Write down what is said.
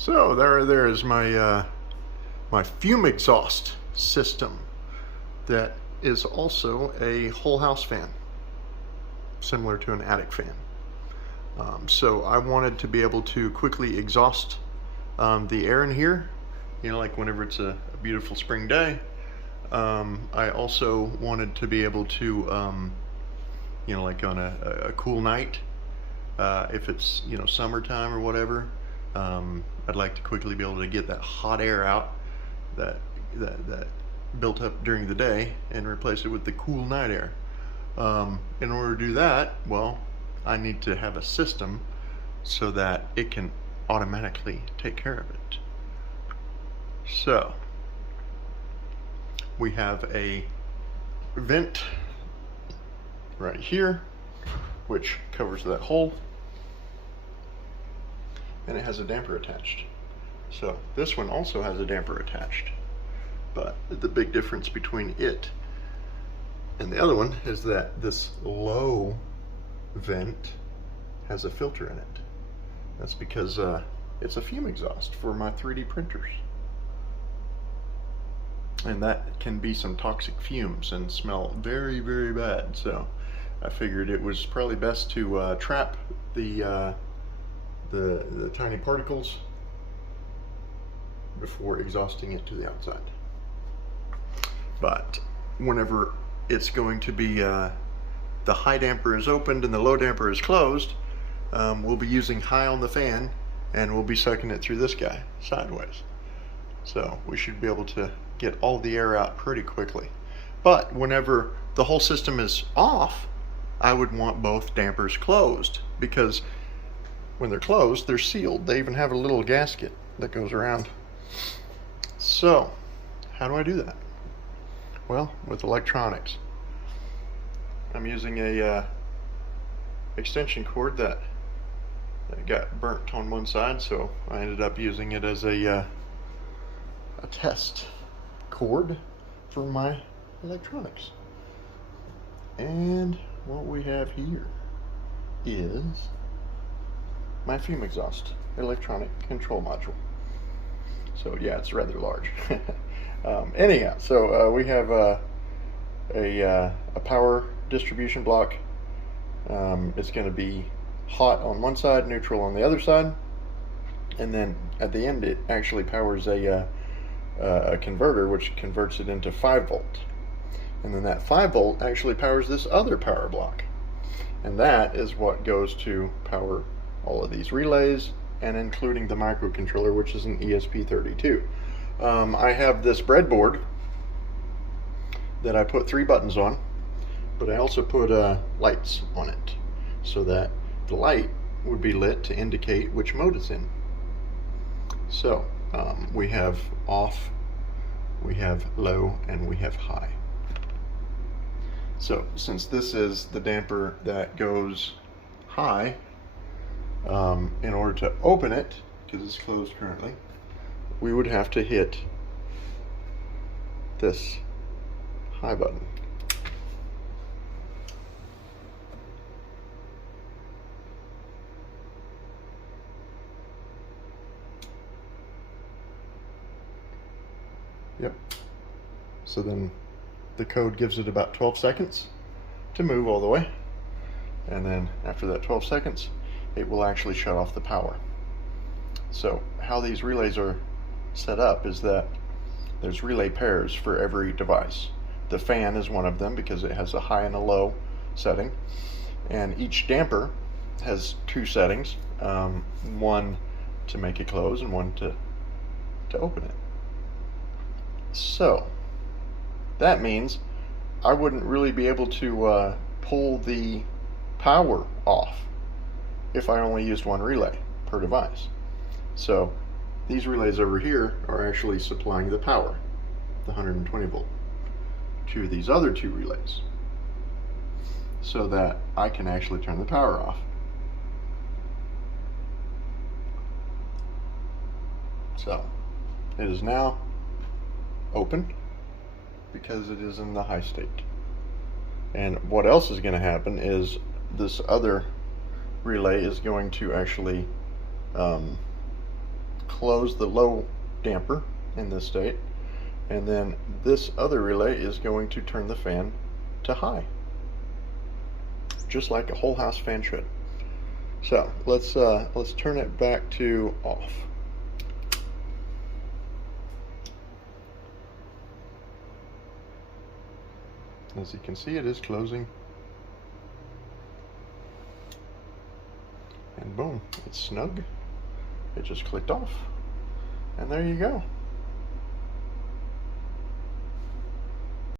So there is my my fume exhaust system that is also a whole house fan, similar to an attic fan. So I wanted to be able to quickly exhaust the air in here, you know, like whenever it's a beautiful spring day. I also wanted to be able to, you know, like on a cool night, if it's, you know, summertime or whatever, I'd like to quickly be able to get that hot air out that built up during the day and replace it with the cool night air. In order to do that, well, I need to have a system so that it can automatically take care of it. So we have a vent right here which covers that hole, and it has a damper attached. So this one also has a damper attached, but the big difference between it and the other one is that this low vent has a filter in it. That's because it's a fume exhaust for my 3D printers, and that can be some toxic fumes and smell very, very bad. So I figured it was probably best to trap the tiny particles before exhausting it to the outside. But whenever it's going to be the high damper is opened and the low damper is closed, we'll be using high on the fan and we'll be sucking it through this guy sideways. So we should be able to get all the air out pretty quickly. But whenever the whole system is off, I would want both dampers closed, because when they're closed, they're sealed. They even have a little gasket that goes around. So how do I do that? Well, with electronics. I'm using a extension cord that got burnt on one side, so I ended up using it as a test cord for my electronics. And what we have here is my fume exhaust electronic control module. So yeah, it's rather large. Anyhow, so we have a power distribution block. It's going to be hot on one side, neutral on the other side, and then at the end it actually powers a converter which converts it into 5 volt, and then that 5 volt actually powers this other power block, and that is what goes to power all of these relays, and including the microcontroller, which is an ESP32. I have this breadboard that I put 3 buttons on, but I also put lights on it so that the light would be lit to indicate which mode it's in. So we have off, we have low, and we have high. So since this is the damper that goes high, in order to open it, because it's closed currently, we would have to hit this high button. Yep. So then the code gives it about 12 seconds to move all the way, and then after that 12 seconds it will actually shut off the power. So how these relays are set up is that there's relay pairs for every device. The fan is one of them because it has a high and a low setting, and each damper has 2 settings, one to make it close and one to open it. So that means I wouldn't really be able to pull the power off if I only used 1 relay per device. So these relays over here are actually supplying the power, the 120 volt, to these other 2 relays, so that I can actually turn the power off. So it is now open because it is in the high state. And what else is going to happen is this other relay is going to actually close the low damper in this state, and then this other relay is going to turn the fan to high, just like a whole house fan should. So let's turn it back to off. As you can see, it is closing. And boom, it's snug. It just clicked off. And there you go.